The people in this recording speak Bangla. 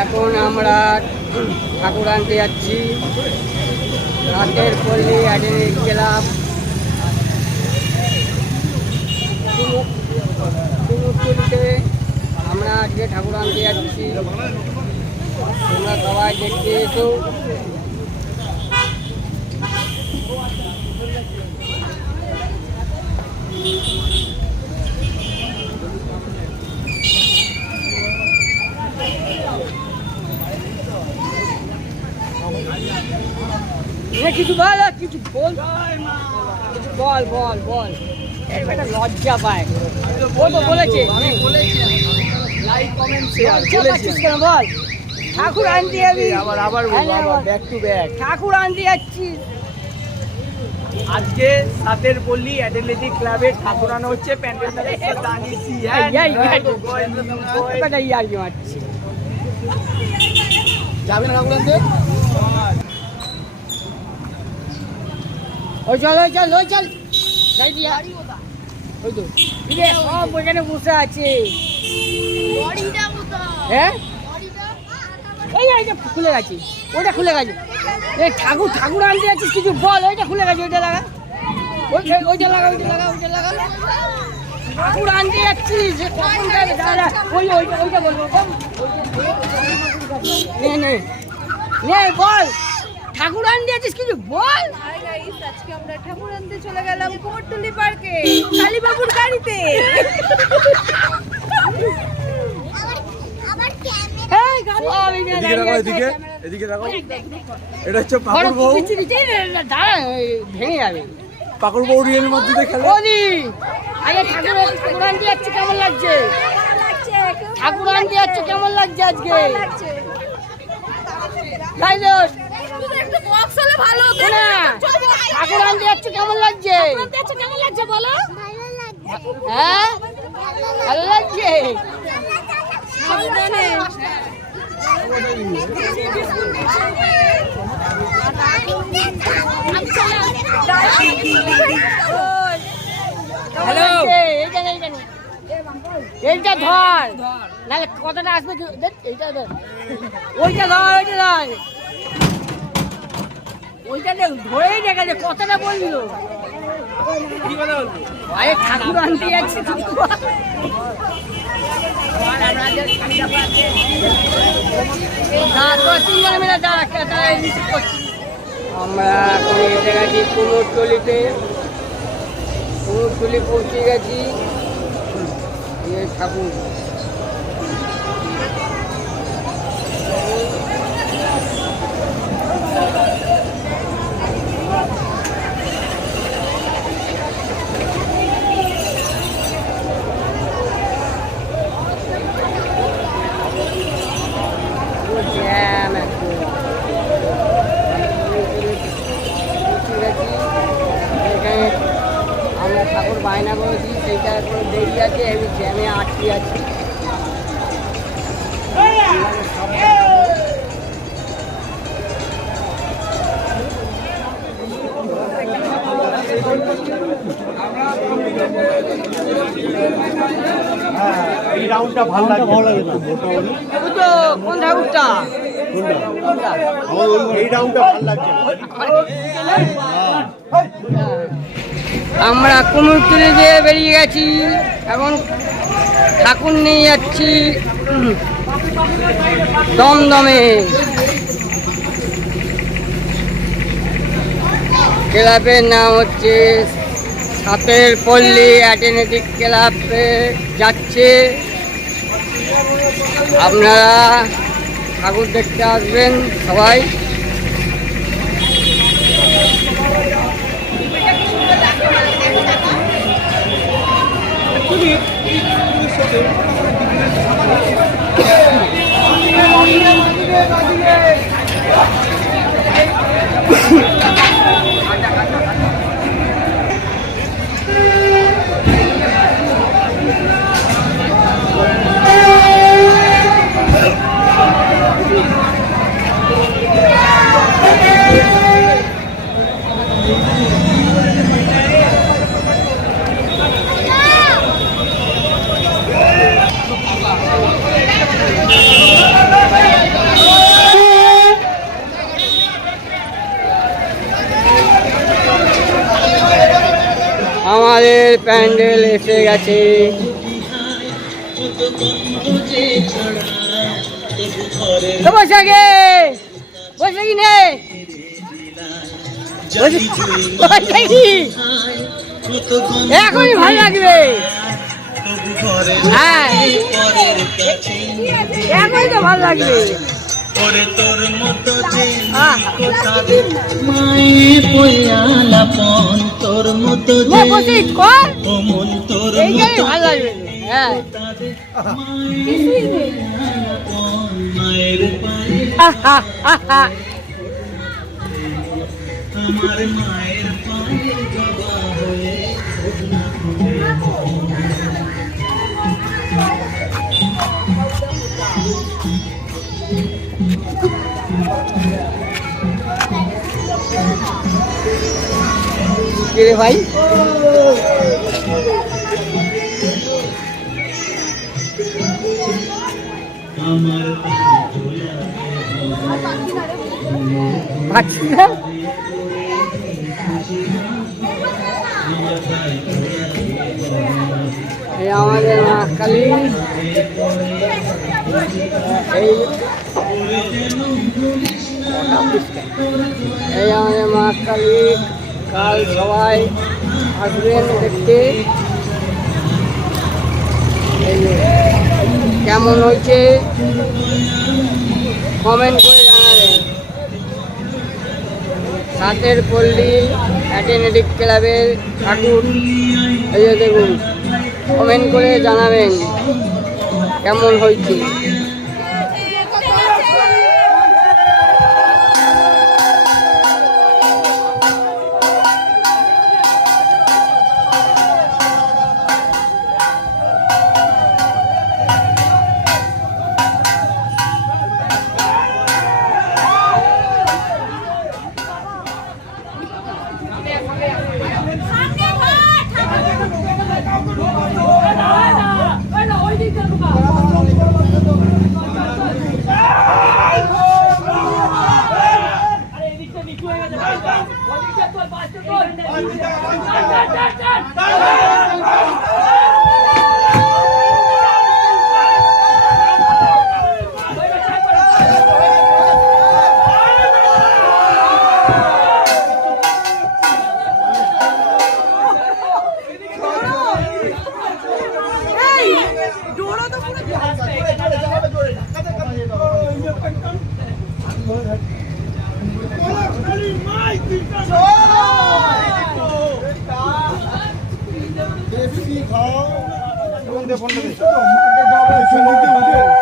এখন আমরা ঠাকুর আনতে যাচ্ছি রাতের পল্লী অ্যাডেনিক ক্লাব কুমোরটুলিতে। আমরা আজকে ঠাকুর আনতে যাচ্ছি, তোমরা সবাই দেখতে এসো। কিছু বল, কিছু বল, বল বল বল। একটা লজ্জা পায়, ও তো বলেছে লাইক কমেন্ট শেয়ার বল। ঠাকুর আনতে যাবি, আবার ব্যাক টু ব্যাক ঠাকুর আনতে যাচ্ছি। আজকে সাতের পল্লী অ্যাথলেটিক ক্লাবে ঠাকুর আনা হচ্ছে। প্যান্ডেলটা টানিয়েছি, যাবে না ঠাকুর আনতে? ওই চল, ওই চল, ওই চল, ওই তো সব ওইখানে বসে আছে। হ্যাঁ খুলে গেছে, ওইটা খুলে গেছে। ঠাকুর ঠাকুর আনতে যাচ্ছিস, কিছু বল। ওইটা খুলে গেছে, ওইটা লাগা, ওইটা লাগা, ওইটা লাগা, ওইটা লাগা। ঠাকুর আনতে যাচ্ছিস, কখন যাবে? দাদা ওইটা বলবো, নে বল। ঠাকুর আনতে যাচ্ছিস, কিছু বল। আজকে আমরা ঠাকুর আনতে চলে গেলাম কুমোরটুলি পার্কে কালীবাবুর গাড়িতে। এটা হচ্ছে পাকুড় বউ। ভেঙে যাবে। পাকুড় বউ রিয়েল মধ্যে খেলে। আগে ঠাকুর আনতে যাচ্ছে, কেমন লাগছে? ঠাকুর আনতে যাচ্ছে, কেমন লাগছে আজকে? ঠাকুর আনতে যাচ্ছে, কেমন লাগছে? কেমন লাগছে বলো? হ্যাঁ ভালো লাগছে। হ্যালো, এইটা ধর, নাহলে কথাটা আসবে। এইটা ধর, ওইটা ধর, ওইটা ধর, ওইটা ধরেই দেখা যায়। কথাটা বললো, আরে ঠাকুর আনতে যাচ্ছি। আমরা এখন এসে গেছি কুমোরটুলিতে। কুমোরটুলি পৌঁছে গেছি। ঠাকুর আমরা ঠাকুর বায়না করেছি, সেইটা এখন দেরি আছে, আমি জ্যামে আটকে আছি। এই রাউন্ডটা ভালো লাগে, ভালো লাগে না? কোন ঠাকুরটা? এই রাউন্ডটা ভালো লাগছে। আমরা কুমোরটুলি দিয়ে বেরিয়ে গেছি, এখন ঠাকুর নিয়ে যাচ্ছি দমদমে। ক্লাবের নাম হচ্ছে সাতের পল্লী অ্যাথলেটিক ক্লাবে যাচ্ছে। আপনারা ঠাকুর দেখতে আসবেন সবাই। আমাদের প্যান্ডেল এসে গেছে। বৈশাখে বৈশাখী নে বৈশাখী এখনই ভালো লাগবে। হ্যাঁ এখনই তো ভালো লাগবে। ভালো লাগবে। হ্যাঁ আমার মায়ের পায়ে জবা হয়ে কে রে ভাই? আমার পাচ্ছি না। এই আমাদের মা কালী, এই আমাদের মা কালী। কাল সবাই আসবেন দেখতে। এই যে কেমন হয়েছে কমেন্ট করে জানাবেন। সাতের পল্লী অ্যাটেনেটিক ক্লাবের ঠাকুর, এই যে দেখুন, কমেন্ট করে জানাবেন কেমন হয়েছে। ফোনটা